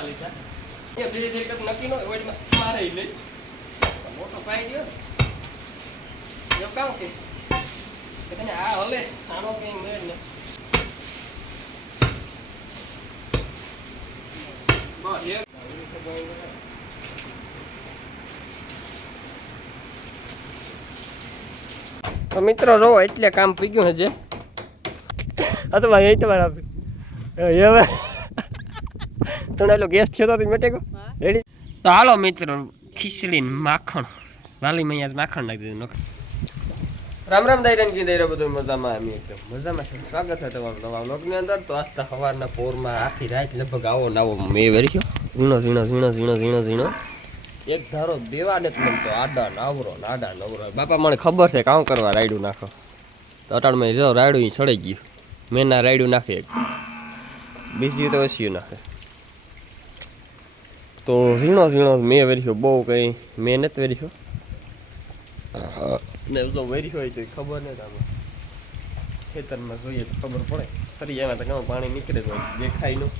શેણા લીધા. એ બે જે નક્કી ન હોય મારે લઈ મોટો પાઈ ગયો. એવું કામ કે? તને ને બસ, એક. તો મિત્રો જો એટલે કામ પી ગયું છે હા, તો ભાઈ, એ તમારે હવે તને ગેસ થયો તો મેટે રેડી તો હાલો મિત્રો ખીચડી માખણ. વાલી મૈયા માખણ નાખી દીધું નખ રામ રામ દાયરન કી દાયરા બધું મજામાં અમે એકદમ મજામાં છે. સ્વાગત છે તમારું નવા વ્લોગની અંદર. તો આજના સવારના પોરમાં આખી રાત લગભગ આવો નવો મેં વેરખ્યો ઝીણો ઝીણો ઝીણો ઝીણો ઝીણો ઝીણો. એક ધારો દેવા નથી તો આડા નાવરો નાડા આડા નવરો બાપા મને ખબર છે કામ કરવા રાયડું નાખો. તો અટાણમાં જો રાયડું ઈ સડાઈ ગયું. મેં ના રાયડું નાખે. એક બીજી તો ઓછિયું નાખે. તો ઝીણો ઝીણો મેં વેર્યો બહુ કંઈ મેં નથી વેર્યો. ને જો વેરી હોય તો ખબર નહીં આમાં. ખેતરમાં જોઈએ તો ખબર પડે. ફરી એમાં તો કામ પાણી નીકળે તો દેખાયનું.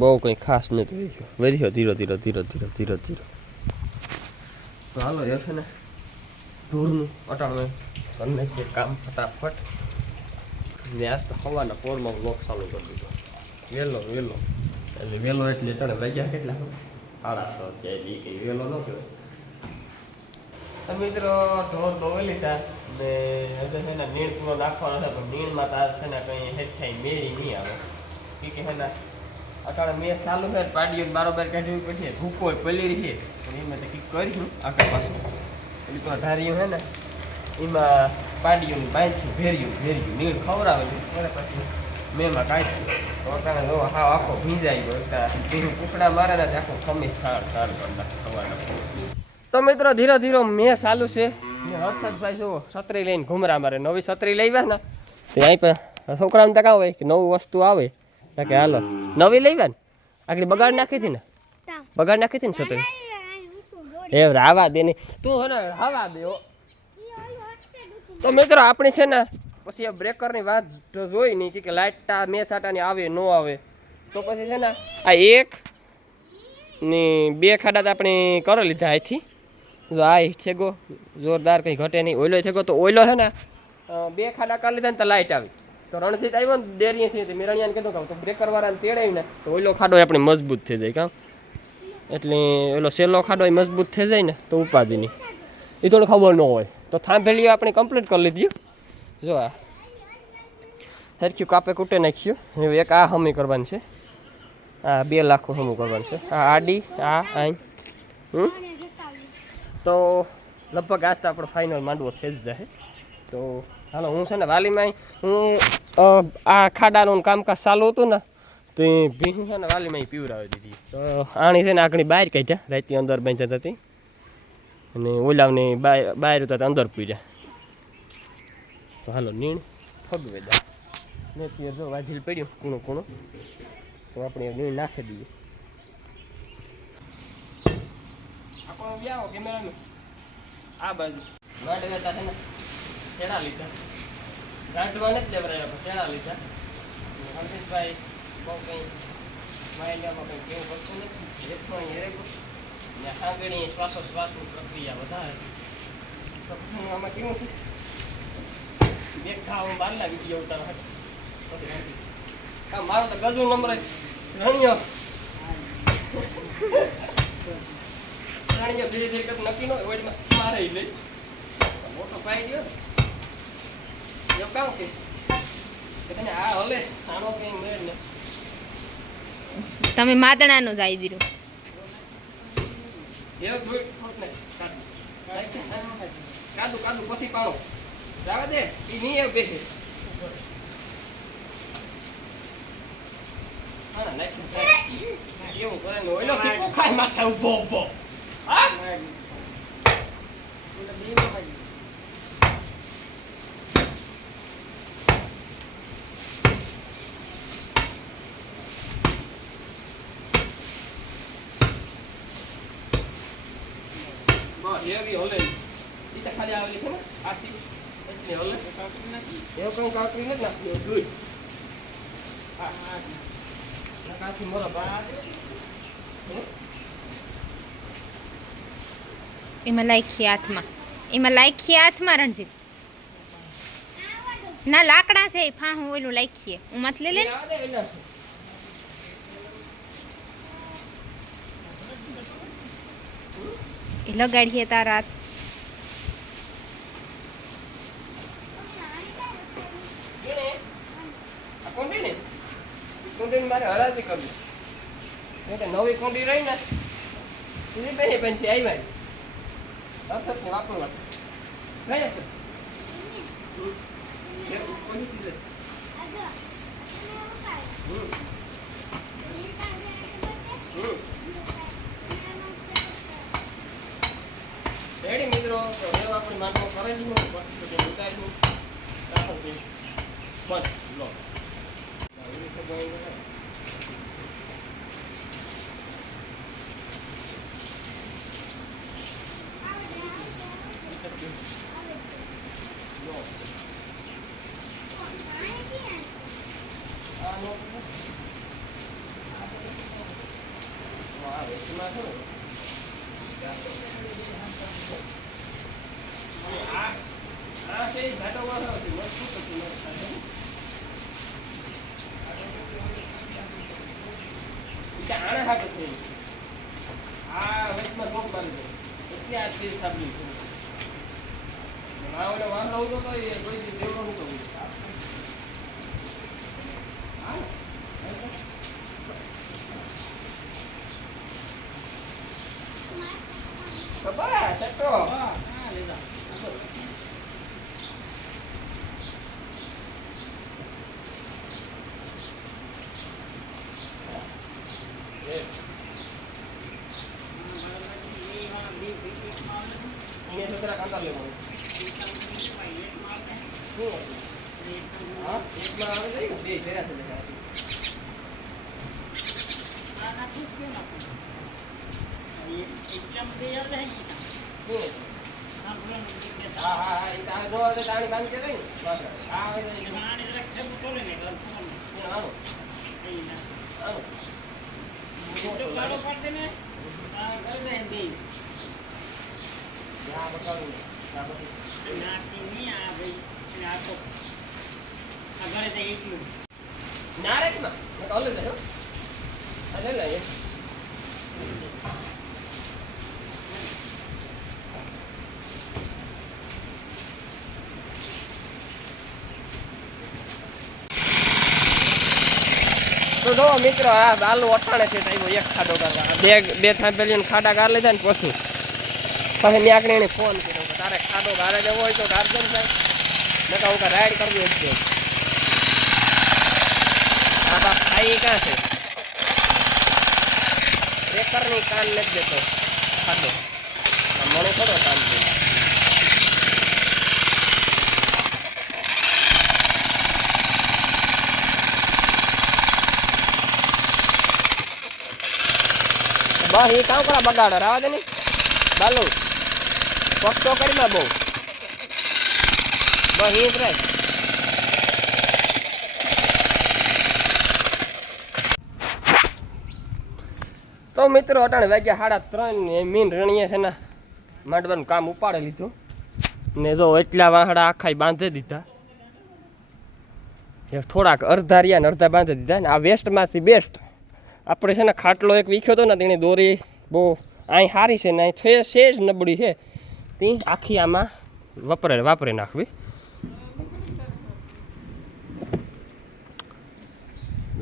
બહુ કંઈ ખાસ નથી વેર્યો. ધીરો ધીરો ધીરો ધીરો ધીરો ધીરો. તો હાલો ને. ધૂળનું અટાણું કરીને જે કામ ફટાફટ ને આજ તો સવારના પોરમાં લોક ચાલુ કરી દીધો. વહેલો વહેલો એટલે વહેલો એટલે તને વાગ્યા કેટલા? સાડા છ ત્યાં એ કંઈ વહેલો ન કહેવાય તો મિત્રો ઢોર ધોઈ લીધા ને હવે છે ને નીણ પૂરો નાખવાનો છે પણ નીણમાં તાર છે ને કંઈ હેઠ થાય મેળી નહીં આવે. કે કે છે ને અટાણે મેં ચાલુ છે પાડીઓ બરાબર કાઢ્યું પછી ભૂકો પલી રહી પણ એમાં તો કંઈક કર્યું આગળ પાછું. પેલી તો ધાર્યું ને એમાં પાંડિયું બાંધ્યું ભેર્યું ભેર્યું નીળ ખવડાવેલું અને પછી મેમાં કાઢ્યું તો અટાણે જો હા આખો ભીંજાઈ ગયો એટલે કુકડા મારે ને આખો ખમીસ સાર સાર તો મિત્રો ધીરે ધીરે મેં ચાલુ છે. હર્ષદભાઈ જુઓ છત્રી લઈને ઘુમરા મારે. નવી છત્રી લેવા ને તો અહીં પણ છોકરાને તક આવે કે નવું વસ્તુ આવે. કે હાલો નવી લેવા ને? આગળ બગાડ નાખી હતી ને? બગાડ નાખી હતી ને છત્રી? એ રાવા દે ને. તું હે ને રાવા દે તો મિત્રો આપણે છે ને પછી આ બ્રેકરની વાત જોઈ નહીં કે લાઇટ મેં સાટાની આવે ન આવે. તો પછી છે ને આ એક ને બે ખાડા તો આપણે કરી લીધા અહીંથી. જો આ છેગો જોરદાર કંઈ ઘટે નહીં. ઓઈલો થેગો તો ઓઈલો છે ને બે ખાડા કરી લીધા ને તો લાઇટ આવી. તો રણજીત આવ્યો ને ડેરીએથી મેરણિયાને કીધું કહું તો બ્રેકર વાળાને તેડાવી ને તો ઓઈલો ખાડો આપણે મજબૂત થઈ જાય કામ એટલે ઓલો સેલો ખાડો એ મજબૂત થઈ જાય ને તો ઉપાધિની. એ થોડું ખબર ન હોય. તો થાંભેલીઓ આપણે કમ્પ્લીટ કરી લીધી. જો આ. સરખ્યું કાપે કૂટે નાખ્યું. હવે એક આ હમી કરવાની છે. આ બે લાખો હમું કરવાનું છે. આ આડી, આ, આઈ. હમ? તો લગભગ આજ તો આપણો ફાઇનલ માંડવો થઈ જ જાય. તો હાલો, હું છે ને વાલીમાં હું આ ખાડાનું કામકાજ ચાલુ હતું ને તો એ ભીહું છે ને વાલીમાં ઈ પીવડાવી દીધી. તો આણી છે ને આગળ બહાર કાઢ્યા. રાતની અંદર બાંધ્યા હતી અને ઓલાવની બહાર હતા અંદર પૂર્યા. તો હાલો નીણ ફગવે ને ત્યાં જો વાજીલ પડ્યું, કૂણું કૂણું. તો આપણે નીણ નાખી દઈએ. આ બાજુ. લીધા. નથી લીધા. બહુ કંઈ માયલામાં કંઈ કેવું પડતું નથી. અહીં હેરે ને સાંગણી શ્વાસોશ્વાસની પ્રક્રિયા વધારે આમાં કેવું છે? બે ખાવા બહારના વીડિયો ઉતારવા હા મારો તો ગજુ નંબર રણ્યો. રણ્યો બીજી જે કપ નક્કી ન હોય મારે લઈ. મોટો પાઈ ગયો. એવું કામ કે? તને આ હલે, આનો કઈ મેળ ને તમે માતણાનું જ આવી કાદુ કાદુ પછી પાડો. જાવા દે ઈ નહીં એવું બેસે. હા નાખ નાખ. એવું કરે ને ઓઈલો સીપો ખાય માથા ઊભો ઊભો. હા? બસ એવી હલે. ઈ તો ખાલી ખાલી આવેલી છે ને આસી એટલી હલે. એવું કંઈ કાકરી નથી નાખી જોઈ. હા. કાચી મોરા બા એમાં લાખી હાથમાં. એમાં લાખી હાથમાં રણજીત. ના લાકડા છે ફા હું ઓલું લાખીએ. હું મત લઈ લે ને. આવે એના છે એ લગાડીએ તારા કુંડીને? મારે હરાજી કરવી. એટલે નવી કુંડી રહી ને પછી બે તો વાપરવા કઈ હશે હમ. એક કોંડી છે. હમ. હમ. રેડી મિત્રો તો હવે આપણે માટલો કરેલી હું પછી પછી ઉતારી રાખો બસ કરે. લો. આ નો તો. આ વેચમાં છે ને. અને આ આ છે ઈ ઘાટો વાળો છે મજબૂત હતું ન થાય. ઈ તો આણે હાટો છે ઈ. આ ચીજ છે. તો એ કોઈ ઊભો. હા ને? તો બસ, એટલો. એ. અહીંયા છોકરા કાંતા લેવાનું. શું તો જો મિત્રો, આ બાલુ અટાણે છે ટાઈમ એક ખાડો કરવા બે બે થાંભેલીને ખાડા કાઢ લીધા ને પછી. પછી મેં ફોન કર્યો. તારે ખાડો ગારે દેવો હોય તો ગારજન થાય મેં કહું હું રાઈડ કરવી છે આ બાપ ખાઈ ક્યાં છે? એકરની કાન નથી દેતો. ખાડો. મળો થોડો કાન દે. બસ એ કામ કરા બગાડ? રાવા દે ને બાલુ. પક્ષો કરી બહુ. બસ એ જ તો મિત્રો અટાણે વાગ્યા સાડા ત્રણ મીન રણીએ છે ને માંડવાનું કામ ઉપાડી લીધું. ને જો એટલા વાહડા આખા બાંધી દીધા. એ થોડાક અડધા રહ્યા ને અડધા બાંધી દીધા ને આ વેસ્ટમાંથી બેસ્ટ આપણે છે ને ખાટલો એક વીખ્યો હતો ને તેની દોરી બહુ અહીં સારી છે ને અહીં છે જ નબળી છે. તે આખી આમાં વપરે, વાપરી નાખવી.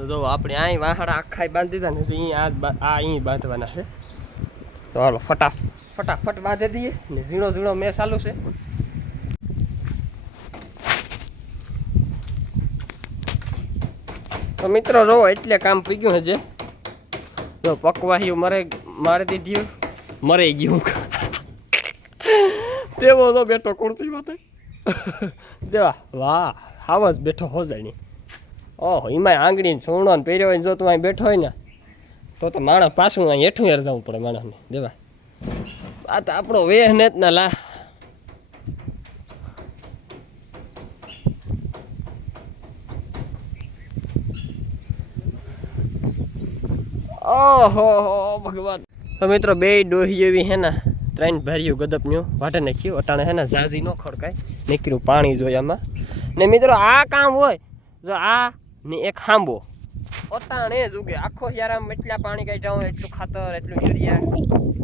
તો આપણે અહીં વાહડા આખા બાંધી દીધા ને તો અહીં આ આ અહીં બાંધવાના છે. તો હાલો ફટા ફટાફટ બાંધી દઈએ ને ઝીણો ઝીણો મેં ચાલુ છે. તો મિત્રો જો એટલે કામ પી ગયું હજે જો. પકવાહ્યું મરે મારી દીધું મરે ગયું. તેવો તો બેઠો કુર્તી માટે દેવા, વાહ હાવસ બેઠો હો જાણી. ઓહો એમાં આંગળીને સૂણો ને પહેર્યો હોય જો તું અહીં બેઠો હોય ને, તો તો માણસ પાછું અહીં હેઠું યાર જવું પડે માણસને. દેવા, આ તો આપણો વેહ ને જ ના લા. ઓહો ભગવાન. તો મિત્રો બે ડોહી જેવી હે ને. ત્રણ ભર્યું ગદપન્યું વાટે નાખ્યું અટાણે હે ને ઝાઝી ન ખડકાય. નીકળ્યું પાણી જોઈએ આમાં ને મિત્રો, આ કામ હોય, જો આ ને એક ખાંબો અટાણે જ ઉગે. આખો યાર આમ એટલા પાણી કાઢી જાઉં એટલું ખાતર, એટલું યુરિયા.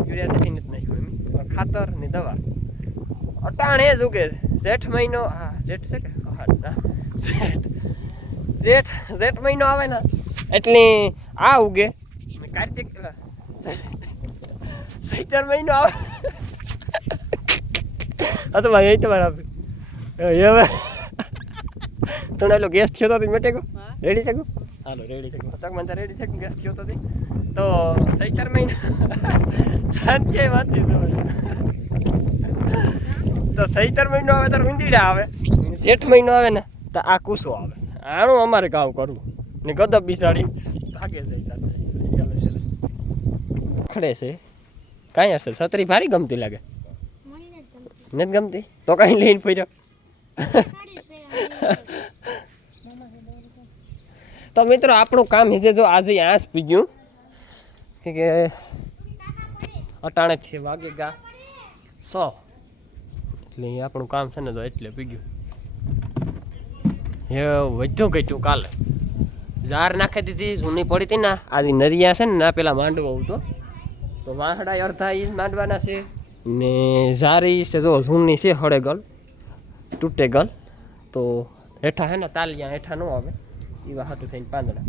યુરિયા નથી નથી નાખ્યું ખાતર ને દવા. અટાણે જ ઉગે. જેઠ મહિનો, હા, જેઠ છે કે? હા જેઠ. જેઠ જેઠ મહિનો આવે ને, એટલે આ ઉગે. કાર્તિક સૈતર મહિનો આવે હા તો ભાઈ એ તમારે આપે હવે તને એટલો ગેસ થયો તો મેટે ગયો રેડી થઈ ગયો હાલો રેડી થઈ ગયો તક મને રેડી થઈ ગયો ગેસ થયો તો તી. સૈતર મહિના શાંતિ વાતી તો સૈતર મહિનો આવે ત્યારે ઊંધીડા આવે જેઠ મહિનો આવે ને તો આ કુસો આવે આનું અમારે ગાવ કરવું. ને ગદબ બિસાડી ભાગે છે ખડે છે. કાંઈ હશે છત્રી ભારી ગમતી લાગે? નથી ગમતી? તો કાંઈ લઈને ફર્યો? તો મિત્રો, આપણું કામ હિજે જો આજે આ જ પી ગયું કે કે અટાણે છે, વાગે ગા. સો. એટલે આપણું કામ છે ને તો એટલે પી ગયું હે વધ્યું ઘટ્યું કાલે. ઝાર નાખી દીધી, જૂની પડી હતી ને, આજે નરિયા છે ને, ના, પેલા માંડવો હતો તો વાહડા અડધા ઈ જ માંડવાના છે. ને જારી છે જો જૂની છે હળેગલ તૂટેગલ તો હેઠા હે ને તાલિયા હેઠા ન આવે. એવા હાટું થઈને પાંદડા.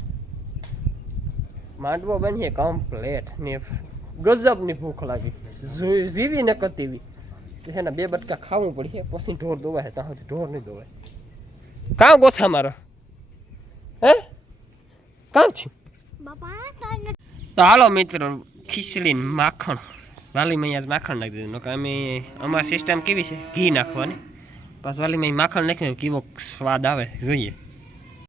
માંડવો બનીએ કમ્પ્લેટ ને ગજબની ભૂખ લાગી. જી- જીવી ન કરતી એવી કે છે ને બે બટકા ખાવું પડશે પછી ઢોર દોવાય ત્યાં સુધી ઢોર નહીં દોવાય. કાં ગોથા મારો? હે? કાં થયું? તો હાલો મિત્રો ખીચડી માખણ. વાલીમાં અહીંયા માખણ નાખી દીધું. કે અમે અમારી સિસ્ટમ કેવી છે? ઘી નાખવાની. બસ વાલીમાં માખણ નાખ્યું કેવો સ્વાદ આવે, જોઈએ.